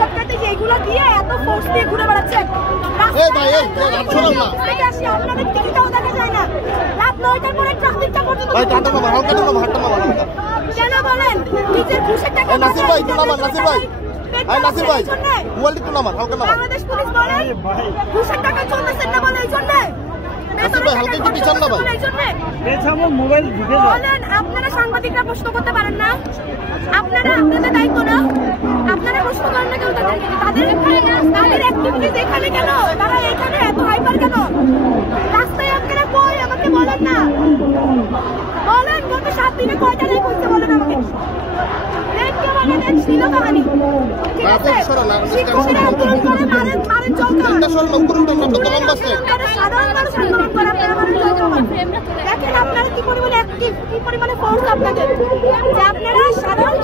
সরকারতে যেগুলো দিয়ে এত ফোর্স দিয়ে ঘুরে বেড়াচ্ছেন। আপনাদের টিকিটটাও দেখা যায় না, রাত 9টার পরে ট্রাফিকটা পর্যন্ত কেন বলেন? নিজের ঘুষের টাকা বাংলাদেশ পুলিশ বলেন ঘুষের টাকা চলতেছেন না বলে এই জন্য আপনারা সাংবাদিকরা প্রশ্ন করতে পারেন না? আপনারা আপনাদের দায়িত্ব না, আপনারা প্রশ্ন করেন না কেন? তাদের অ্যাক্টিভিটিস এখানে কেন? তারা এখানে এত হাইপার কেন? রাস্তায় আপনারা কই আমাকে বলেন না, বলেন গত 7 দিনে কয়টা রেপ হচ্ছে বলেন আমাকে। দেখেন আপনারা কি পরিমাণে অ্যাক্টিভ, কি পরিমাণে ফোর্স আপনাদের, যে আপনারা সাধারণ